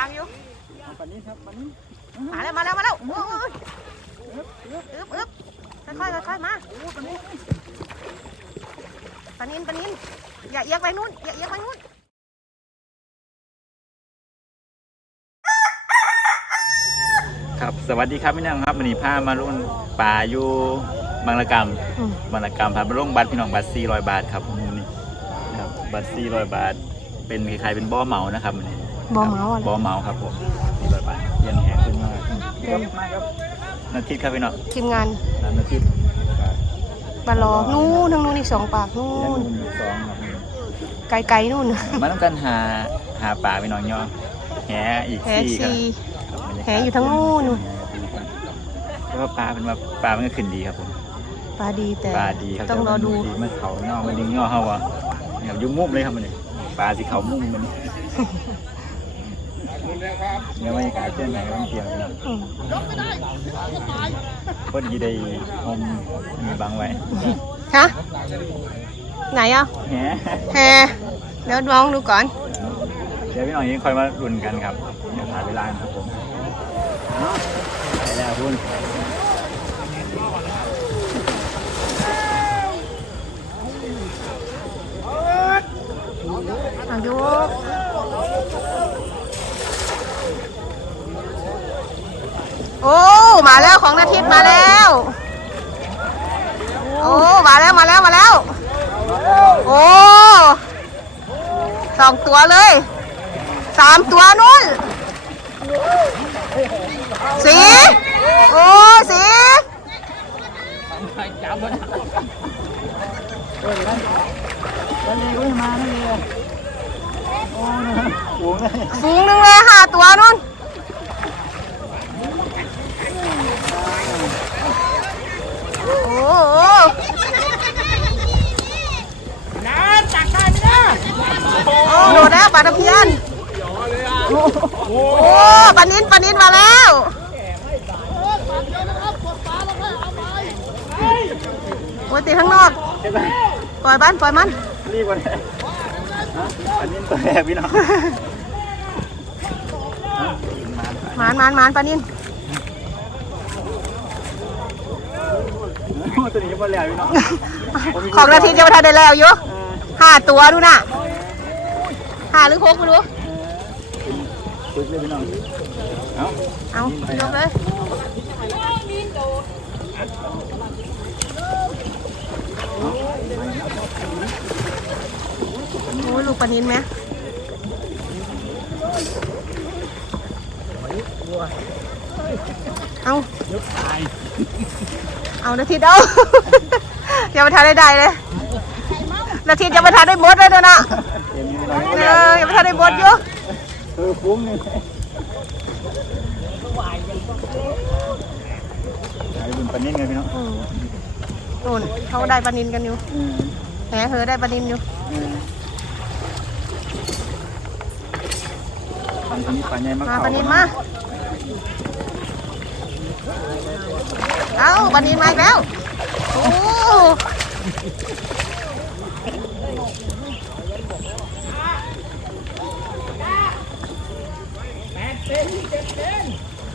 างอยู่เอาปันนี้ครับปันนี้มาแล้วมาแล้วมาแล้วโอ้ยอึ๊บอึ๊บค่อยๆค่อยๆมาปานินปานินอย่าเอียงไปนู่นอย่าเอียงไปนู่นครับสวัสดีครับพี่น้องครับวันนี้พามารุ่นป่าอยู่บางระกรรมอืมบางระกรรมพามาลงบัตรพี่น้องบัตร400 บาทครับมื้อนี้นะครับบัตร400 บาท เป็นคล้ายๆเป็นบ่อเหมานะครับมื้อนี้ บ่เมาอะไรบ่อเหมาครับผม400บาทเยี่ยมแหงขึ้นมาครับมาครับนาทิตย์ครับพี่น้องทีมงานนานาทิตย์ครับมารอนู่นทางนู้นอีกสองปากนู่ยังนมีสองครับไกลๆนู่นมาต้องการหาหาป่าพี่น้องย่อแหอีกแหสี่ครับซีครับบรรากาศแหอยู่ทั้งนู่นเพราะว่าปลาเป็นว่าปลามันก็ขึ้นดีครับผมปลาดีแต่ปลาดีครับต้องรอดูแต่มันมันเขาเงามันดึงเงาเขาวะเนี่ยยุ่งมุมเลยครับมันนี่ปลาสิเขามุมมันนี่ เนี่ยบรรยากาศเช่นไหนต้องเกี่ยวนะอืมพอดีได้อมมีบังไว้ฮะไหนอะแหมแฮเดี๋ยวลองดูก่อน เดี๋ยวพี่น้องยังคอยมารุนกันครับเดี๋ยวถ่ายเวลาครับผมเนาะไปแล้วคุณอายุ โอ้มาแล้วของนาทิพย์มาแล้ว โอ้มาแล้วมาแล้วมาแล้ว โอ้สองตัวเลยสามตัวนู้น สี โอ้สี วันนี้ก็มานั่นเลยโอ้นะหวงเลย ฝูงหนึ่งเลยห้าตัวนุ่น โอ้โหโอ้โดดแล้วปลาตะเพียน โอ้ปลานินปลานินมาแล้ว โอ้ยตีข้างนอก ใช่ไหม ปล่ อยบ้านปล่อยมันรีบกว่านี้ฮะอันนี้ตัวแรกพี่น้องฮะมาหมานหมานหมานปลานินโอ้ตัวนี้ก็แล้วพี่น้องของนาทีจะมาทันได้แล้วอยู่เออห้าตัวดูน่ะห้าหรือหกไม่รู้ตึกเลยพี่น้องเอ้าเอายกเลย โอ้ยลูกปลานินไหมเอาเอานาทีเดียวอย่าไปทานได้ได้เลยนาทีจะไปทานได้หมดเลยเด้อนะเห็นพี่น้องเอออย่าไปทานได้หมดอยู่เออฟุ้งนี่ไอ้บุญปนินไงพี่น้องอืมนู่นเขาได้ปลานินกันอยู่อืม แหมเธอได้ปลานินอยู่อืมอันนี้ปลาใหญ่มากมาปลานินมา เอาปลานินมาอีกแล้ว โอ้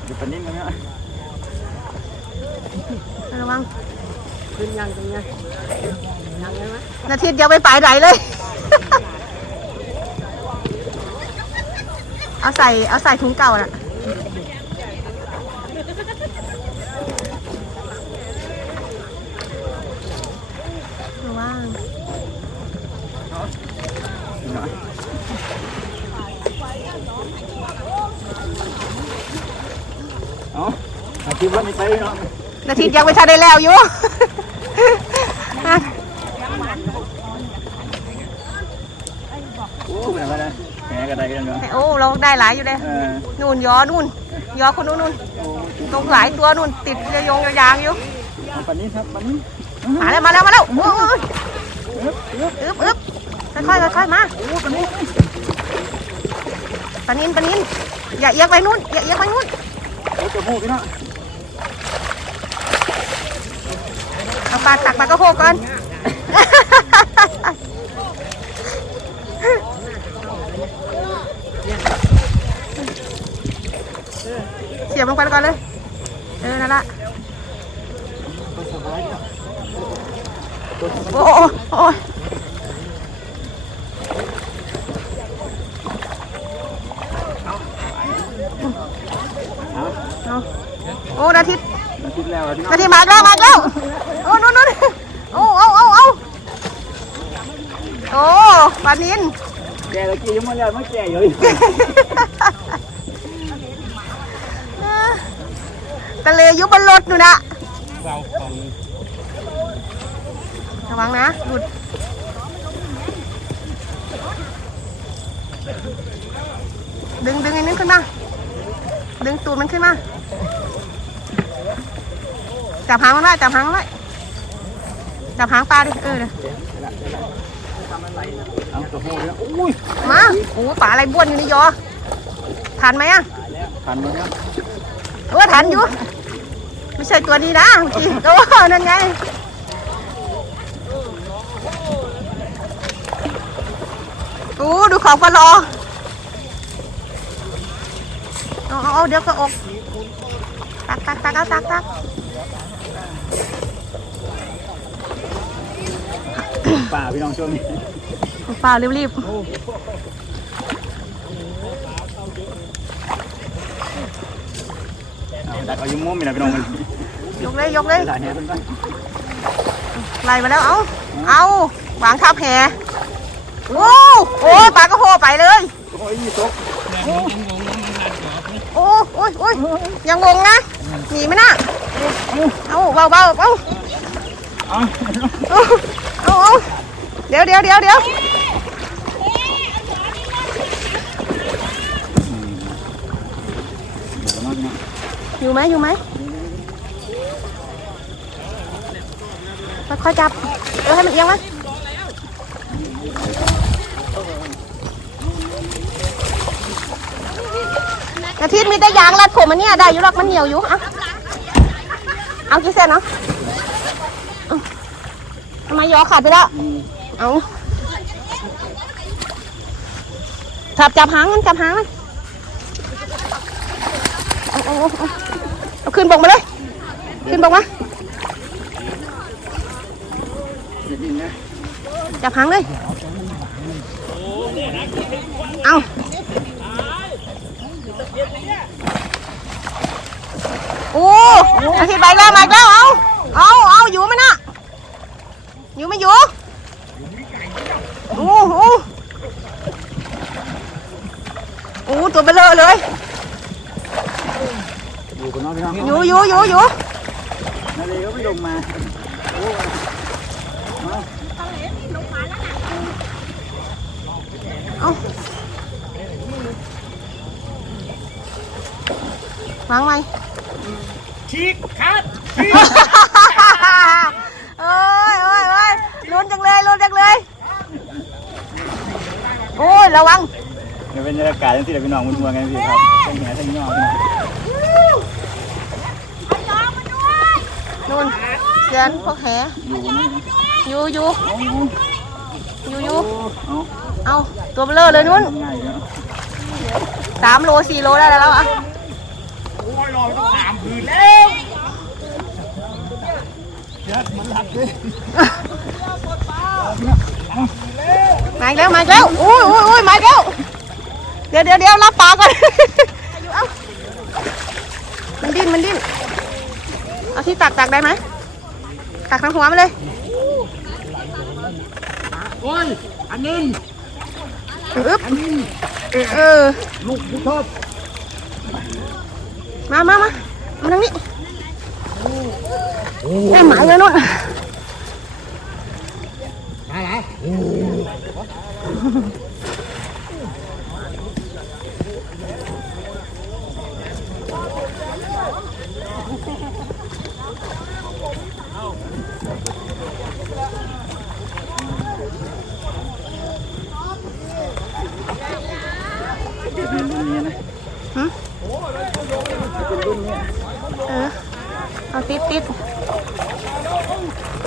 ดูปลานินกันเนี่ยระวังขึ้นยังตรง นาทีเดียวไปปลายไหนเลย เอาใส่เอาใส่ถุงเก่าน่ะระวังเอาอาชีพวันนี้ไปพี่น้องนาทียังไม่ทันได้แล้วอยู่ โอ้เหมือนกันนะแหง กันได้กันเนาะโอ้เราได้หลายอยู่เลยเออนู่นยอนู่นยอคนนู้นนู่นตรงหลายตัวนู่นติดระยงระยางอยู่เอาปลานินครับปลานินมาแล้วมาแล้วมาแล้วโอ้ยอึ๊บอึ๊บอึ๊บอึ๊บค่อยๆค่อยๆมาโอ้ปลานินปานินปานินอย่าเอียงไปนู่นอย่าเอียงไปนู่นโอ้ตัวหูพี่น้องเอาปากตักปากกระโพกก่อน บลงไปก่อนเลย เออ นั่นละโอ้โอ้โอ้ยเอาโอ้นาทีคิดแล้วพี่น้องนาทีมาอีกแล้วมาอีกแล้วโอ้นู่นนู่นโอ้เอาเอาเอาโอ้ปลานินแกตะกี้ยังไม่แล้วไม่แก่อยู่ ทะเลอยู่บนรถนู่นนะระวังนะหลุดดึงดึงไอ้นึงขึ้นมา ดึงตูดมันขึ้นมา จับหางมันไว้จับหางมันไว้จับหางปลาดิ เออเดี๋ยวเอาตัวโหแล้วอุ้ยมาโอ้ปลาอะไรบ้วนอยู่นี่ยอทันไหมอะพันแล้วเออทันอยู่ ไม่ใช่ตัวนี้นะเมื่อกี้โอ้นั่นไงโอ้ดูของปลาลอเอาเอาเอาเดี๋ยวก็อก ตักตักตักเอาตักตักป่าพี่น้องช่วงนี้เปล่ารีบเอาดักเอายุ่งมุ้มอีกแล้วพี่น้องมันๆ ยกเลยยกเลยถ่ายแหนเป็นก่อนไล่มาแล้ว เอาเอาวางทับแหโอ้โอ้ปลากระโหไปเลย โอ้ยยี่ตกโอ้โอ้ยโอ้ยยังงงนะหนีไหมน่ะเอาเบาเบาๆเอาเอาเอาเอาเอาเดี๋ยวเดี๋ยวเดี๋ยวเดี๋ยวเดี๋ยวมาพี่น้องอยู่ไหมอยู่ไหม ค่อยๆจับเออให้มันเอียงมั้ยอาทิตย์มีแต่ยางรัดผมอันเนี้ยได้อยู่หรอกมันเหนียวอยู่เอาเอากี่เส้นเนาะเอาทำไมยอขาดไปแล้วเอาจับจับหางมันจับหางมันเอาขึ้นบกมาเลย ขึ้นบกมา จับหางเลย เอาโอ้อาทิตย์ใบแล้วมาอีกแล้วเอาเอาเอาอยู่ไหมน่ะอยู่ไม่อยู่โอ้โหโอ้ตัวเบลอเลยอยู่กันเนาะพี่น้องอยู่อยู่อยู่อยู่นาเลยก็ไม่ลงมาโอ้ยเอา เอา วางไหมชีกคัดโอ้ยโอ้ยโอ้ยลุ้นจังเลยลุ้นจังเลย โอ้ย ระวังเดี๋ยวเป็นบรรยากาศที่เดี๋ยวพี่น้องมันมัวกันพี่ครับต้องหาทั้งยอดพี่น้องนู่นเสียนพวกแหอยู่กันนี่นะอยู่อยู่โอ้ยอยู่อยู่เอาเอาตัวเบลอเลยนุ่นทำง่ายอยู่เนาะสามโลสี่โลได้แล้วอะ มาอีกแล้วมาอีกแล้วอุ้ยอุ้ยอุ้ยมาอีกแล้วเดี๋ยวเดี๋ยวเดี๋ยวรับปลาก่อนเอามันดิ้นมันดิ้นเอาที่ตักตักได้ไหมตักทั้งหัวมาเลยโอ้ยอันนี้อึ๊บเออลูกผู้ชอบมามามามาทางนี้ แม่หมายเลยนู่น เป็นรุ่นนี้นะ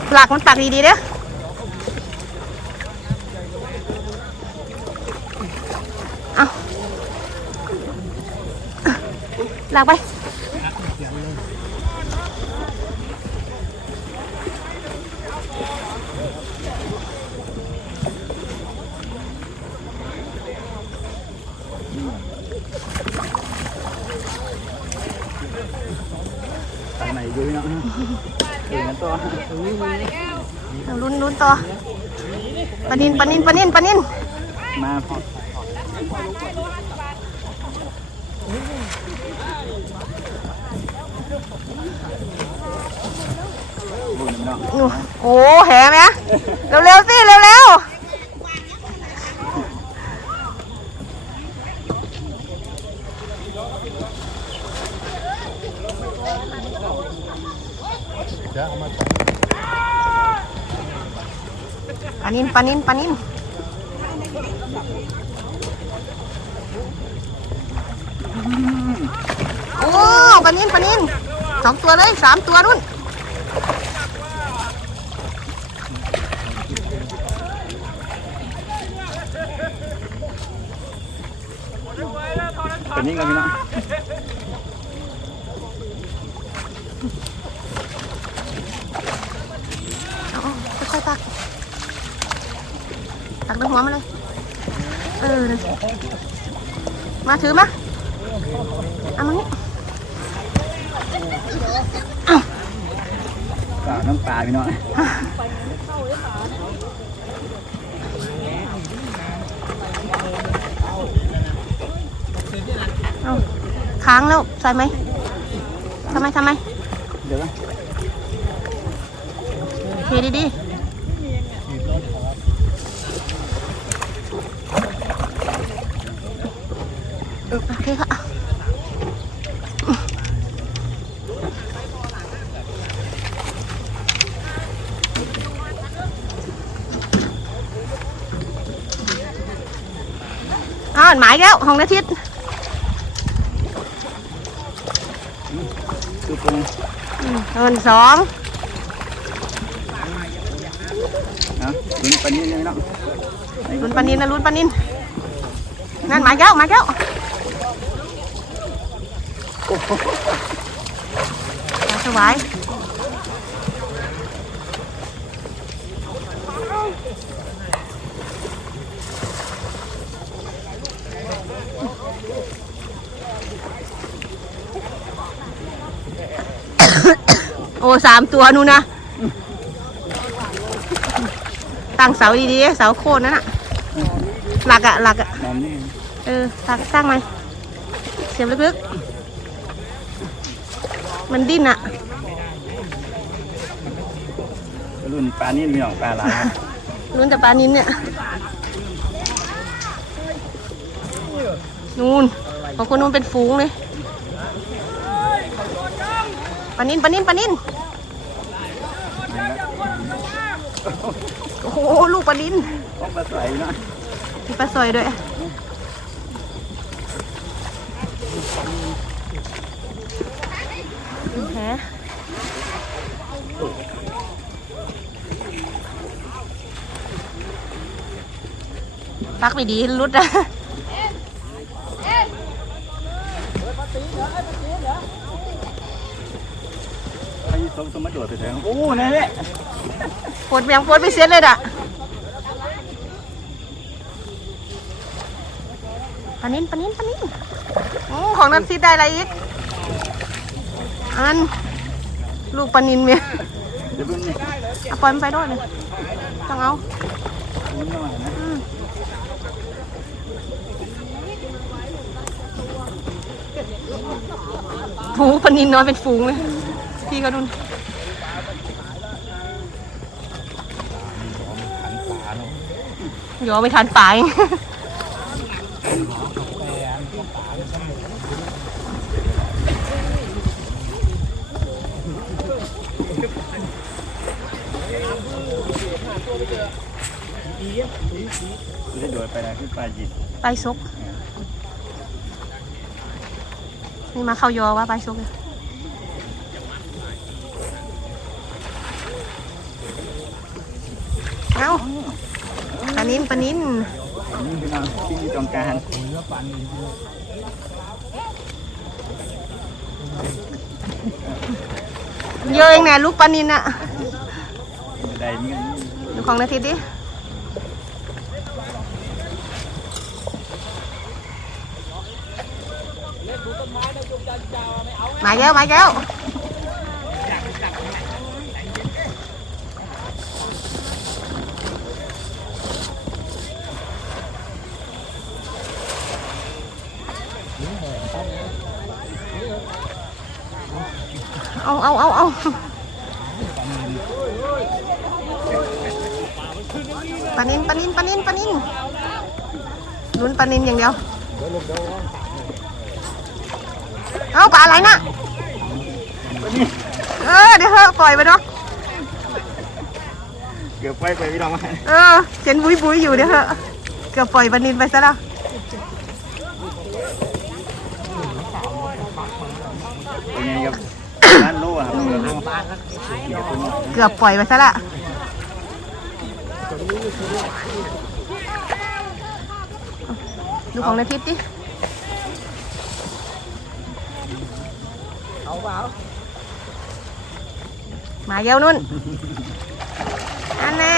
หึเป็นรุ่นนี้เออเอาติดติดหลักมันปักดีๆเด้อเอาหลักไป ทางไหนอยุ้ยเนาะเก่งกันตัว เอาลุ้นลุ้นต่อปลานินปลานินปลานินปลานิน มาพอ โอ้โหแหไหมเร็วเร็วๆสิเร็วเร็วปานินปานินปานินโอ้ปานินปานินสองตัวเลยสามตัวนู่นกันพี่เนาะ เอาๆค่อยๆตัก ตักด้วยหัวมาเลย เออนะ มาถือมาเอามานี่ปลาน้ำปลาพี่เนาะเอาค้างแล้วใส่ไหมทำไมทำไม เดี๋ยวนะเทดีดีๆ โอเคค่ะอ้าวหมายแล้วของนาทิตย์คือเป็นเงินสองเนาะลุ้นปลานี่เลยเนาะลุ้นปลานินนะลุ้นปลานินนั่นหมายแล้วหมายแล้ว ปลาสวายโอ้สามตัวนู่นนะ ตั้งเสาดีๆ เสาโคนนั่นน่ะหลักอะหลักอะนอนนี่เออตักตั้งไหมเสียบลึกๆ มันดิ้นอะรุ่นปลานี่มีหนองปลาลายครับลุ้นแต่ปลานินเนี่ยนู่นของคนนู้นเป็นฝูงเลยปลานินปลานินปลานินมาแล้วโอ้โหลูกปลานินต้องปลาใสเนาะมีปลาซอยด้วย ปักไม่ดีรุดอะไปสมสมมาโดดไปแทงโอ้นั่นแหละปวดเบียงปวดไม่เสียเลยอะปนินปนินปนินอของนันซีได้อะไรอีก อัน ลูกปนินเมียปล่อยมันไปด้วยเลยต้องเอา ลุ้นหน่อยนะ อืม โหปานินนอนเป็นฝูงเลย พี่เขาดุนยอไม่ทันป่าเองคือได้โดดไปนะคือปลาหยิบไปซก นี่มาเข้ายอว่าไปซกเลยเอาปลานินปลานินนี่พี่น้องที่อยู่ตรงกลางเยอะเองเนี่ยลูกปลานินอะใดมีเงินดูของนาทีดิ มาแล้วมาแล้วเอาเอาเอาเอาปนินปนินปนินปนินลุ้นปนินอย่างเดียว เอาปลาอะไรน่ะ เถอะปล่อยไปเนาะเกือบไปไปพี่น้องมเออเขียนบุ้ยบุยอยู่เดี๋ยวเหอะเกือบปล่อยปลานินไปซะแล้วเป็นไงครับด้านโล่ครับเกือบปล่อยไปซะละดูของในาทิพย์ดิ มาเย้วนุ่นอันน่ะ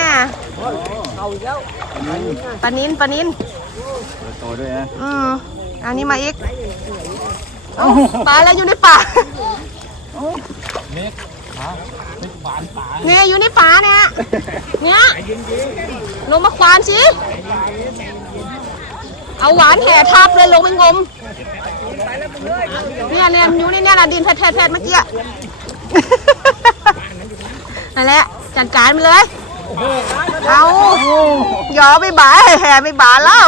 ปลานินปลานินเรือโตด้วยนะอืมอันนี้มาอีกเอ้าปลาอะไรอยู่ในป่าเนี่ยอยู่ในป่าเนี่ยเนี่ยลงมาควานสิเอาหวานแห่ทับเลยลงไปงมเนี่ยเนี่ยมันอยู่ในเนี่ยนะดินแผดแผดแผดเมื่อกี้อะ นั่นแหละจัดการมันเลย เอาหยอไปบ่าแห่ไปบ่าแล้ว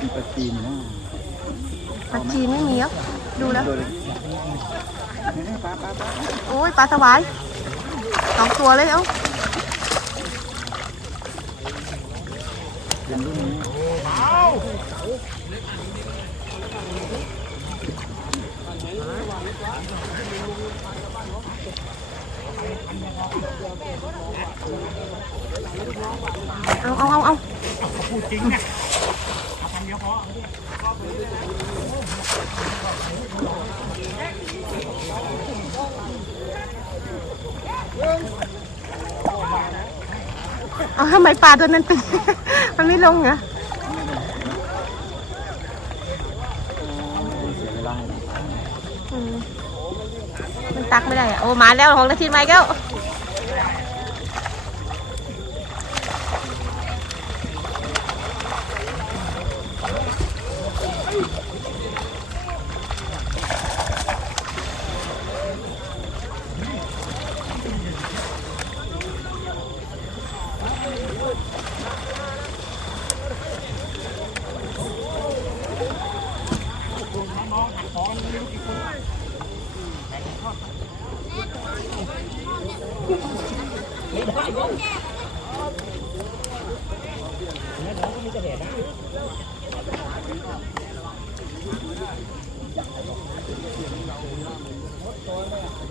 มีปลาจีนนะปลาจีนไม่มีอะดูแล้ว โอ้ยปลาสวายสองตัวเลยเอ้าเป็นรุ่นนี้เอาเอาเอาเอา เอาทำไมปลาตัวนั้นเป็น มันไม่ลงเหรอเสียเวลาอืมมันตักไม่ได้อะโอ้มาแล้วของนาทีไมเก้า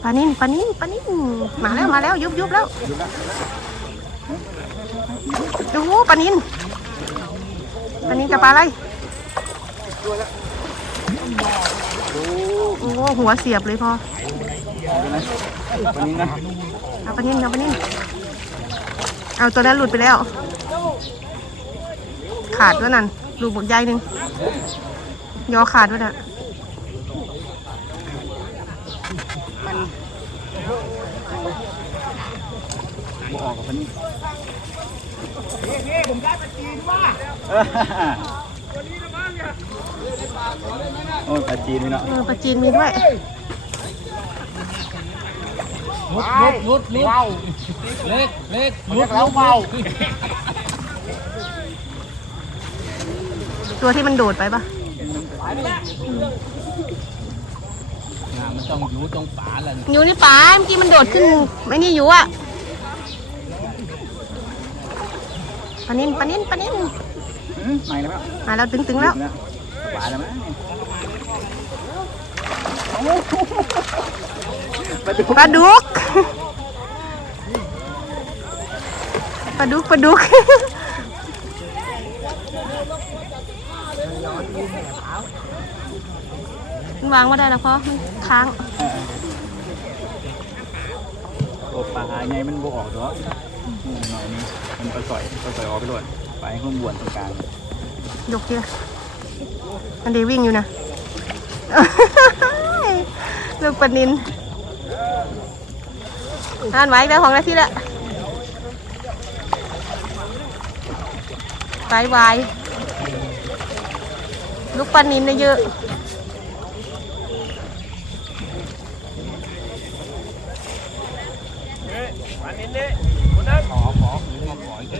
านิ่นปลานิ่นปลานิ่นมาแล้วมาแล้วยุบยุบแล้วดูปลานิ่นปลานิ่นกับปลาอะไรโอ้หัวเสียบเลยพอวันนี้นะเอาปลานิ่นเอาปลานิ่นเอาตัวนั้นหลุดไปแล้ว ขาดแล้วนั่นลูกหมดใยหนึ่งยอขาดแล้วน่ะ บออกกับพันนี้โอ้ปลาจีนนี่เนาะเออปลาจีนมีด้วยลุดลุดลุดลุดเล็กเล็กลุดแล้วเบาตัวที่มันโดดไปปะมันต้องอยู่ตรงฝาแหละอยู่ในป่าเมื่อกี้มันโดดขึ้นไม่นี่อยู่อะ ปลานินปลานินปลานินอืมใหม่แล้วมาแล้วตึงตึงๆแล้วปลาแล้วมั้งปลาดุกปลาดุก ปลาดุก ปลาดุกมันวางมาได้แล้วเพราะมันค้าง ตัวปลาไงมันบวออกตัวหน่อยนี้มันปลาสอยปลาสอยออกไปโดนไปข้างบวนตรงกลางยกเยอะมันดีวิ่งอยู่นะลูกปลานินอ่านไว้แล้วของนาทีละไปไวายลูกปลานินเนี่ยเยอะ ขอขอหรือมาขออีกที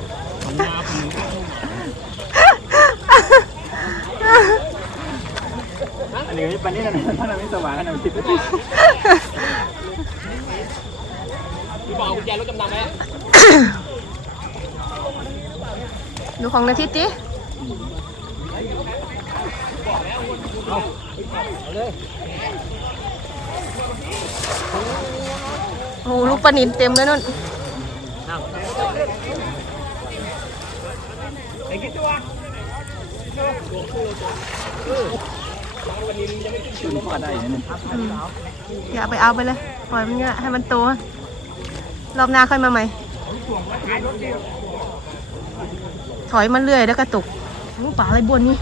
ล้วสบายไหมเฮ้ยปลานินรุ่นนี้นะอันนี้ปันนี่นะท่านไม่สว่างขนาดติดพี่บอกเอากุญแจรถจำนำไหมดูของนาทิตจิโอ้โหลูกปลานินเต็มเลยนุ่นชุนพอได้เนี่ย อย่าไปเอาไปเลย ปล่อยมันเนี่ยให้มันโตรอบหน้าค่อยมาใหม่ ถอยมันเรื่อยแล้วกระตุกลูกป่าอะไรบนนี่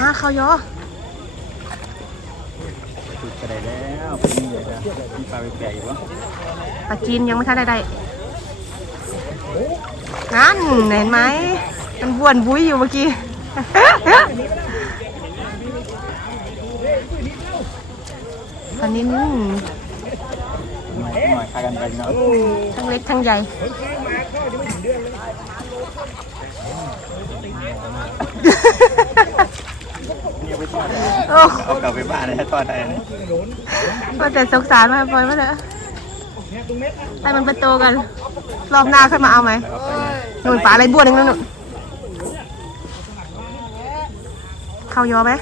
มาเขายอจุดกระไดแล้วเป็นนี่เลยนะมีปลาไปแปะอีกวะปลาจีนยังไม่ทันได้ได้นั่นเห็นไหมมันบ้วนบุ้ยอยู่เมื่อกี้ ปลานินหน่อยหน่อยคากันไปเนาะทั้งเล็กทั้งใหญ่เอาไปทอดโอ้เอากลับไปบ้านเลยทอดได้นะก็แต่สงสารมาปล่อยมาเถอะให้มันเป็นโตกัน รอบหน้าค่อยมาเอาไหมหนุนปลาอะไรบ้วนหนึ่งนั่นหนุนเข้ายอไหม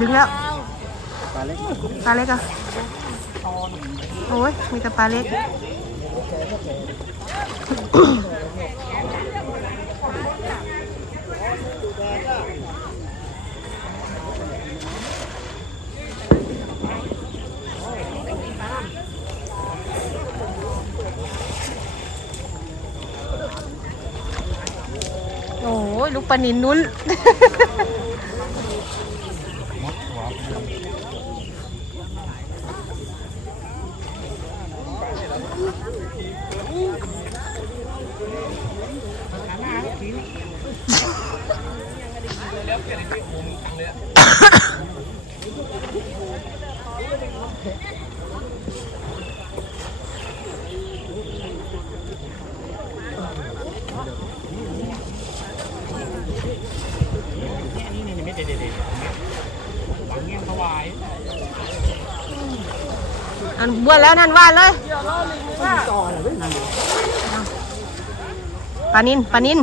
ดึงแล้ว เล็กปลาเล็กอะโอ้ยมีแต่ปลาเล็ก โอ้ยลูกปลานินนุ้น อันบ้วนแล้วนั่นว่านเลยปลานินปลานิน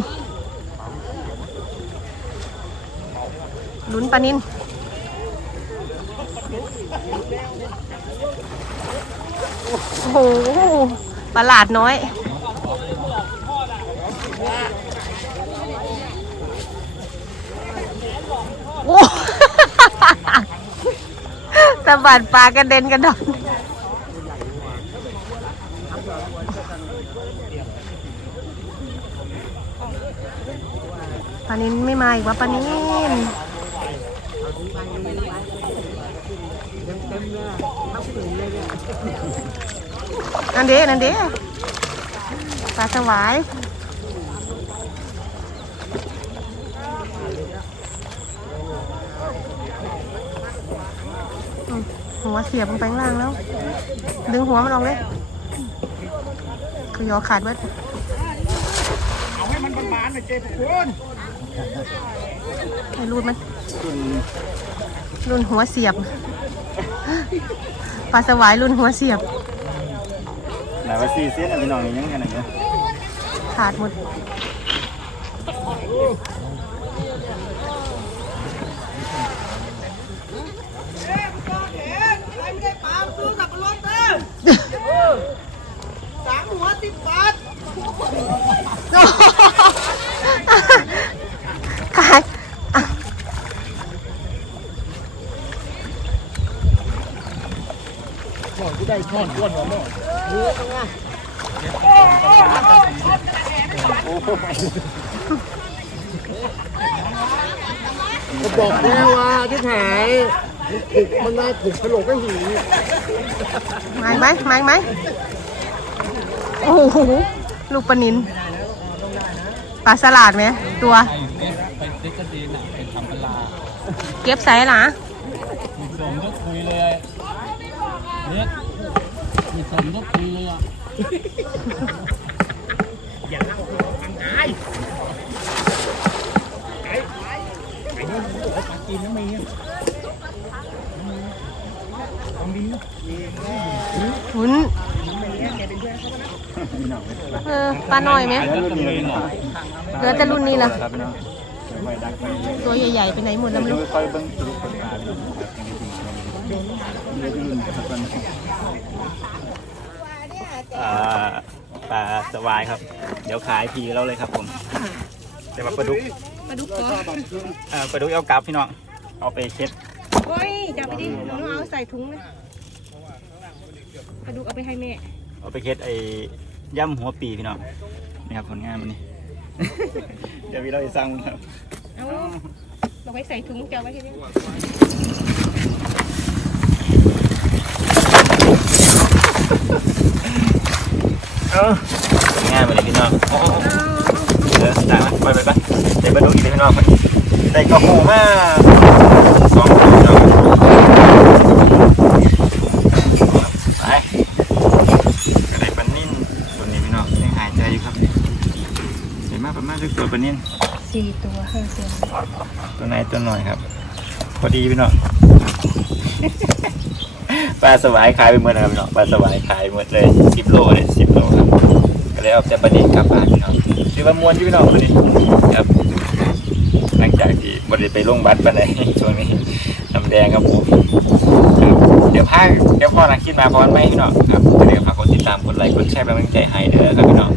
ลุ้นปลานินโอ้โหปลาหลาดน้อยโอ้สะบัดปลากระเด็นกระดอนานินไม่มาอีกวะปานินนั่นเด้นั่นเด้ปลาสวายหัวเสียบลงไปข้างล่างแล้ว ดึงหัวมันออกเลยคือยอขาดไว้ให้มันบานๆเลยเจ๊ทุกคน รูดมันรุ่นหัวเสียบปลาสวายรุ่นหัวเสียบหลายบาซีเสียนะพี่น้องนี่ยังไงเนี่ยขาดหมด ขาย ก่อนกูได้ช้อนก้วนหัวหม้อ ก็บอกแล้วว่าที่หายถูก มันได้ถูกถลกก็หิวมาอีกไหมมาอีกไหมโอ้โหลูกปลานินปลาสลัดไหมตัวไอ้เด็กไปเด็กก็ดีน่ะไปทำปลาเก็บใส่หรอมีสมยกคุยเลยเด็กมีสมยกคุยเลยอะหุนเออ ปลาหน่อยไหมแล้วรุ่นนี้เราพี่น้องเหลือแต่รุ่นนี้ล่ะครับพี่น้องเดี๋ยวค่อยดักไปเรื่อยตัวใหญ่ๆไปไหนหมดแล้วไม่เดี๋ยวรู้ค่อยเบิ้งสรุปผลการดูครับยังไงจริงๆเดี๋ยวรุ่นกับคนอ่าปลาสวายครับ เดี๋ยวขายพีเราเลยครับผมแต่ว่าปลาดุกปลาดุกก่อนเอ่อปลาดุกเอากลับพี่น้องเอาไปเช็ดโอ้ยจับไปดิน้องเอาใส่ถุงนะปลาดุกเอาไปให้แม่เอาไปเช็ดไอ้ ย่ำหัวปีพี่น้องนี่ครับผลงานมันนี่เดี๋ยวพี่เราจะสร้างมันครับเอาเราไปใส่ถุงจะเอาไว้ที่นี่เออง่ายไปเลยพี่น้องโอ้โอ้โอ้เดี๋ยวสั่งนะไปไปไปเดี๋ยวไปดูอีกเลยพี่น้องได้กระหูมาสองตัวพี่น้องไปกระไดปันนิ่นตัวนี้พี่น้องยังหายใจอยู่ครับเสียมาก ประมาณสักตัวปันนิ่นสี่ตัวห้าตัวตัวไหนตัวหน่อยครับ พอดีพี่น้องปลาสวายขายไปหมดแล้วครับพี่น้องปลาสวายขายหมดเลยสิบโลเลยสิบโลครับก็เลยเอาแต่ประเด็นกลับบ้านพี่น้องคือว่ามวนที่พี่น้องประเด็นครับหลังจากที่บริไปลงบัตรไปไหนช่วงนี้น้ำแดงครับผมครับเดี๋ยวพาเดี๋ยวพ่อนักคิดมาพร้อมไหมพี่น้องครับเดี๋ยวฝากกดติดตามกดไลค์กดแชร์เป็นกำลังใจให้เด้อครับพี่น้อง